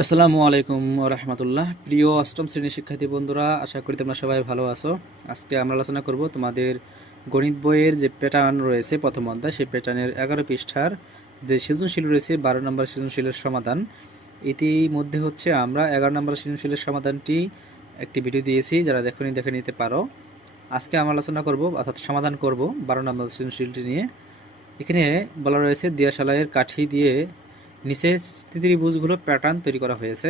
আসসালামু আলাইকুম রহমতুল্লাহ। প্রিয় অষ্টম শ্রেণীর শিক্ষার্থী বন্ধুরা, আশা করি তোমরা সবাই ভালো আছো। আজকে আমরা আলোচনা করব তোমাদের গণিত বইয়ের যে প্যাটার্ন রয়েছে প্রথম অধ্যায়, সেই প্যাটার্নের 11 পৃষ্ঠার যে সৃজনশীল রয়েছে 12 নম্বর সৃজনশীলের সমাধান। ইতিমধ্যে আমরা 11 নম্বর সৃজনশীলের সমাধানটি একটি ভিডিও দিয়েছি, যারা দেখে নিতে পারো। আজকে আমরা আলোচনা করব অর্থাৎ সমাধান করব 12 নম্বর সৃজনশীলটি নিয়ে। এখানে বলা রয়েছে দিয়াশালাইয়ের কাঠি দিয়ে নিচে ত্রিভুজগুলো প্যাটার্ন তৈরি করা হয়েছে।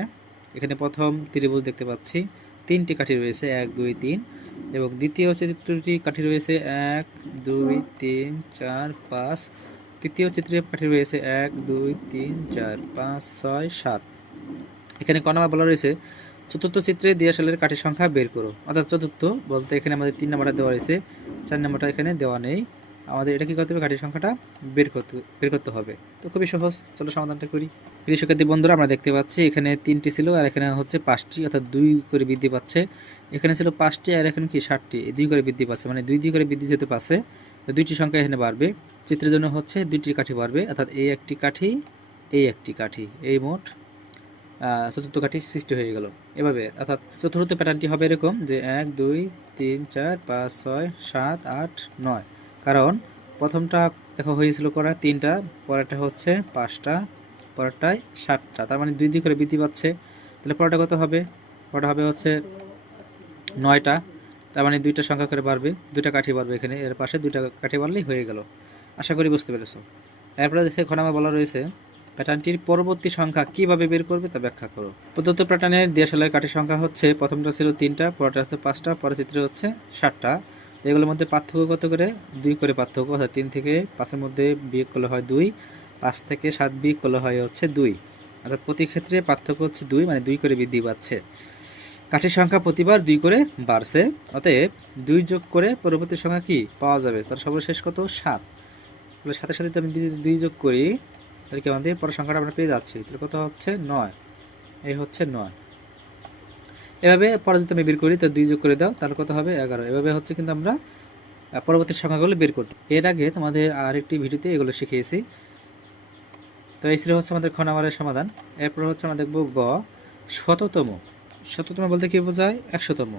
এখানে প্রথম ত্রিভুজ দেখতে পাচ্ছি, 3টি কাঠি রয়েছে 1 2 3, এবং দ্বিতীয় চিত্রটি কাঠি রয়েছে 1 2 3 4 5। তৃতীয় চিত্রে কাঠি রয়েছে 1 2 3 4 5 6 7। এখানে ক নাম্বার বলা রয়েছে চতুর্থ চিত্রে দিয়াশালের কাঠির সংখ্যা বের করো। অর্থাৎ চতুর্থ বলতে এখানে আমাদের 3 নাম্বারটা দেওয়া রয়েছে, 4 নাম্বারটা এখানে দেওয়া নেই। আমাদের এটা কি করতে হবে, কাঠির সংখ্যাটা বের করতে হবে। তো খুবই সহজ, চলো সমাধানটা করি। প্রিয় শিক্ষার্থী বন্ধুরা, আমরা দেখতে পাচ্ছি এখানে 3টি ছিল আর এখানে হচ্ছে 5টি, অর্থাৎ 2 করে বৃদ্ধি পাচ্ছে। এখানে ছিল 5টি আর এখানে কি 7টি, 2 করে বৃদ্ধি পাচ্ছে, মানে 2 করে বৃদ্ধি যেতে পারছে। তো 2টি সংখ্যা এখানে বাড়বে। চিত্রের জন্য হচ্ছে 2টি কাঠি বাড়বে, অর্থাৎ এই একটি কাঠি, এই একটি কাঠি, এই মোট চতুর্থ কাঠি সৃষ্টি হয়ে গেল। এভাবে অর্থাৎ চতুর্থ প্যাটার্নটি হবে এরকম যে 1 2 3 4 5 6 7 8 9। কারণ প্রথমটা দেখা হয়েছিল করা 3টা, পরেরটা হচ্ছে 5টা, পরেরটায় 7টা, তার মানে 2 করে বৃদ্ধি পাচ্ছে। তাহলে পরেরটা কত হবে, পরেরটা হবে হচ্ছে 9টা, তার মানে 2টা সংখ্যা করে বাড়বে, 2টা কাঠি বাড়বে। এখানে এর পাশে 2টা কাঠি বাড়লেই হয়ে গেল। আশা করি বুঝতে পেরেছো। এরপরে দেখে এখন আমার বলা রয়েছে প্যাটার্নটির পরবর্তী সংখ্যা কিভাবে বের করবে তা ব্যাখ্যা করো। প্রদত্ত প্যাটার্নের দিয়াশালের কাঠির সংখ্যা হচ্ছে, প্রথমটা ছিল 3টা, পরেরটা হচ্ছে 5টা, পরের চিত্রে হচ্ছে 7টা। তো এগুলোর মধ্যে পার্থক্য কত করে, 2 করে পার্থক্য, অর্থাৎ 3 থেকে 5-এর মধ্যে বিয়োগ করলে হয় 2, 5 থেকে 7 বিয়োগ করলে হয় হচ্ছে 2। অর্থাৎ প্রতি ক্ষেত্রে পার্থক্য হচ্ছে 2, মানে 2 করে বৃদ্ধি পাচ্ছে। কাঠির সংখ্যা প্রতিবার 2 করে বাড়ছে, অতএব 2 যোগ করে পরবর্তী সংখ্যা কি পাওয়া যাবে, তার সর্বশেষ কত 7। তাহলে সাথে সাথে আমি যদি 2 যোগ করি তাহলে কি আমাদের পরের সংখ্যাটা আমরা পেয়ে যাচ্ছি। তাহলে কত হচ্ছে 9, এই হচ্ছে 9। এভাবে পরে যদি আমি বের করি তো 2 যোগ করে দাও, তাহলে কত হবে 11। এভাবে হচ্ছে কিন্তু আমরা পরবর্তী সংখ্যাগুলো বের করতে। এর আগে তোমাদের আরেকটি ভিডিওতে এগুলো শিখিয়েছি। তো এই ছিল হচ্ছে আমাদের খ নাম্বারের সমাধান। এরপর হচ্ছে আমরা দেখব গ, শততম। শততম বলতে কি বোঝায়, 100তম।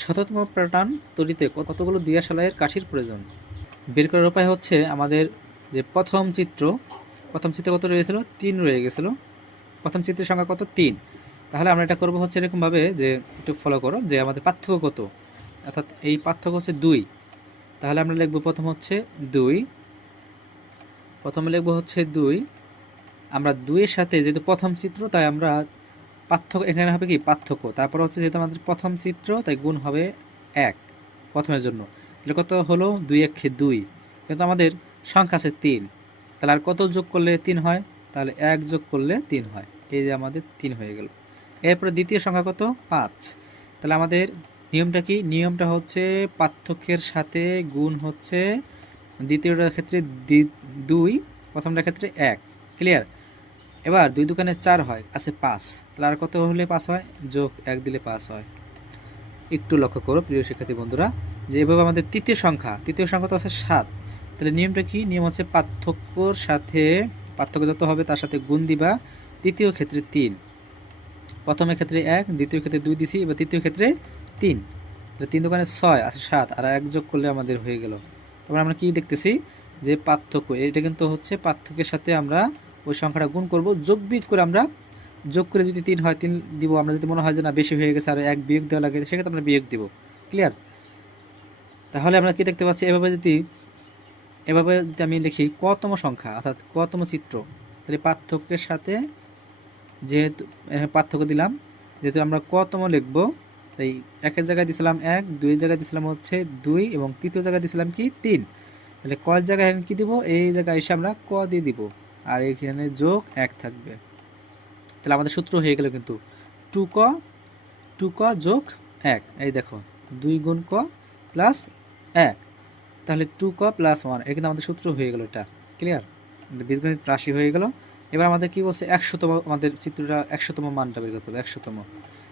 শততম প্যাটার্ন তৈরিতে কতগুলো দিয়াশালাইয়ের কাঠির প্রয়োজন। বের করার উপায় হচ্ছে আমাদের যে প্রথম চিত্রে কত রয়েছিল, 3 রয়ে গেছিল। প্রথম চিত্রের সংখ্যা কত, 3। তাহলে আমরা এটা করব হচ্ছে এরকমভাবে, যে একটু ফলো করো, যে আমাদের পার্থক্য কত, অর্থাৎ এই পার্থক্য হচ্ছে 2। তাহলে আমরা লিখব প্রথম হচ্ছে 2, প্রথমে লিখব হচ্ছে 2। আমরা 2 এর সাথে যেহেতু প্রথম চিত্র, তাই আমরা পার্থক্য এখানে হবে কি পার্থক্য, তারপর হচ্ছে যেহেতু আমাদের প্রথম চিত্র, তাই গুণ হবে 1 প্রথমের জন্য। তাহলে কত হলো, 2 1 2, কিন্তু আমাদের সংখ্যা আছে 3। তাহলে আর কত যোগ করলে 3 হয়, তাহলে 1 যোগ করলে 3 হয়। এই যে আমাদের 3 হয়ে গেল। এরপরে দ্বিতীয় সংখ্যা কত, 5। তাহলে আমাদের নিয়মটা কি, নিয়মটা হচ্ছে পার্থক্যের সাথে গুণ হচ্ছে দ্বিতীয়টার ক্ষেত্রে 2, প্রথমটার ক্ষেত্রে 1। ক্লিয়ার। এবার 2 দোকানে 4 হয়, আছে 5। তাহলে আর কত হলে 5 হয়, যোগ 1 দিলে 5 হয়। একটু লক্ষ্য করো প্রিয় শিক্ষার্থী বন্ধুরা, যে এভাবে আমাদের তৃতীয় সংখ্যা তো আছে 7। তাহলে নিয়মটা কি, নিয়ম হচ্ছে পার্থক্যর সাথে, পার্থক্য যত হবে তার সাথে গুণ দিবা। তৃতীয় ক্ষেত্রে 3, প্রথমের ক্ষেত্রে 1, দ্বিতীয় ক্ষেত্রে 2 দিছি, এবার তৃতীয় ক্ষেত্রে 3। তাহলে 3 দোকানে 6 আছে 7, আর 1 যোগ করলে আমাদের হয়ে গেল। তারপর আমরা কি দেখতেছি, যে পার্থক্য, এটা কিন্তু হচ্ছে পার্থক্যের সাথে আমরা ওই সংখ্যাটা গুণ করব, যোগ বিয়োগ করে আমরা যোগ করে যদি 3 হয় 3 দিব। আমরা যদি মনে হয় যে না বেশি হয়ে গেছে আর 1 বিয়োগ দেওয়া লাগে, সেক্ষেত্রে আমরা বিয়োগ দিব। ক্লিয়ার। তাহলে আমরা কি দেখতে পাচ্ছি, এভাবে যদি আমি লিখি কতম সংখ্যা, অর্থাৎ কতম চিত্র, তাহলে পার্থক্যের সাথে যেহেতু পার্থক্য দিলাম, যেহেতু আমরা কতম লিখব, তাই 1-এর জায়গায় দিছিলাম 1, 2-এর জায়গায় দিছিলাম হচ্ছে 2, এবং তৃতীয় জায়গায় দিছিলাম কি 3। তাহলে কয়ের জায়গায় কি দিব, এই জায়গায় এসে আমরা ক দিয়ে দিব, আর এখানে যোগ 1 থাকবে। তাহলে আমাদের সূত্র হয়ে গেল কিন্তু 2ক যোগ 1। এই দেখো 2 গুণ ক প্লাস 1, তাহলে 2ক প্লাস 1, এটা কিন্তু আমাদের সূত্র হয়ে গেল। এটা ক্লিয়ার, বীজগণিত রাশি হয়ে গেল। এবার আমাদের কি বলছে, 100তম, আমাদের চিত্রটা 100তম মানটা বের করতে হবে, 100তম।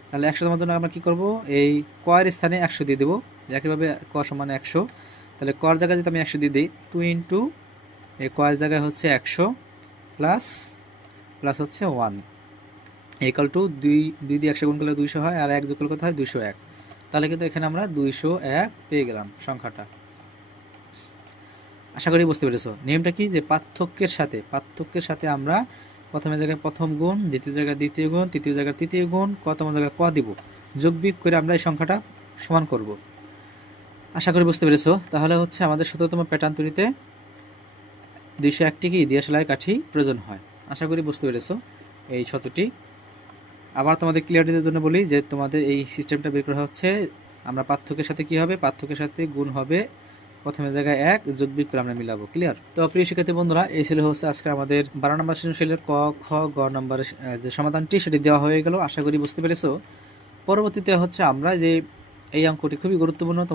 তাহলে 100তম জন্য আমরা কি করব, এই ক এর স্থানে 100 দিয়ে দেবো, একইভাবে ক সমান 100। তাহলে ক এর জায়গায় যদি আমি 100 দিয়ে দিই, 2 ইন্টু এই ক এর জায়গায় হচ্ছে 100 প্লাস হচ্ছে 1। ইকুয়াল টু দুই দুই দিয়ে 100 গুণ করলে 200 হয়, আর 1 যোগ করলে কত হয় 201। তাহলে কিন্তু এখানে আমরা 201 পেয়ে গেলাম সংখ্যাটা। আশা করি বুঝতে পেরেছো নিয়মটা কি, যে পার্থক্যের সাথে আমরা প্রথমে জায়গায় প্রথম গুণ, দ্বিতীয় জায়গায় দ্বিতীয় গুণ, তৃতীয় জায়গায় তৃতীয় গুণ, কতম জায়গায় ক দিব, যোগ বিয়োগ করে আমরা এই সংখ্যাটা সমান করব। আশা করি বুঝতে পেরেছো। তাহলে হচ্ছে আমাদের 17তম প্যাটার্ন তৈরিতে 201টি কি দিয়া সেলাই কাঠি প্রয়োজন হয়। আশা করি বুঝতে পেরেছো এই 17টি। আবার তোমাদের ক্লিয়ারিটির জন্য বলি যে তোমাদের এই সিস্টেমটা বের করা হচ্ছে, আমরা পার্থক্যের সাথে কি হবে, পার্থক্যের সাথে গুণ হবে, প্রথমে জায়গায় 1 যোগ বিয়োগ করে আমরা মিলাবো। ক্লিয়ার? তো প্রিয় শিক্ষার্থী বন্ধুরা, এই ছিল হচ্ছে আজকে আমাদের 12 নম্বর সৃজনশীলের ক খ গ নম্বরের যে সমাধানটি সেটি দেওয়া হয়ে গেল। আশা করি বুঝতে পেরেছো। পরবর্তীতে হচ্ছে আমরা যে এই অঙ্কটি খুবই গুরুত্বপূর্ণ।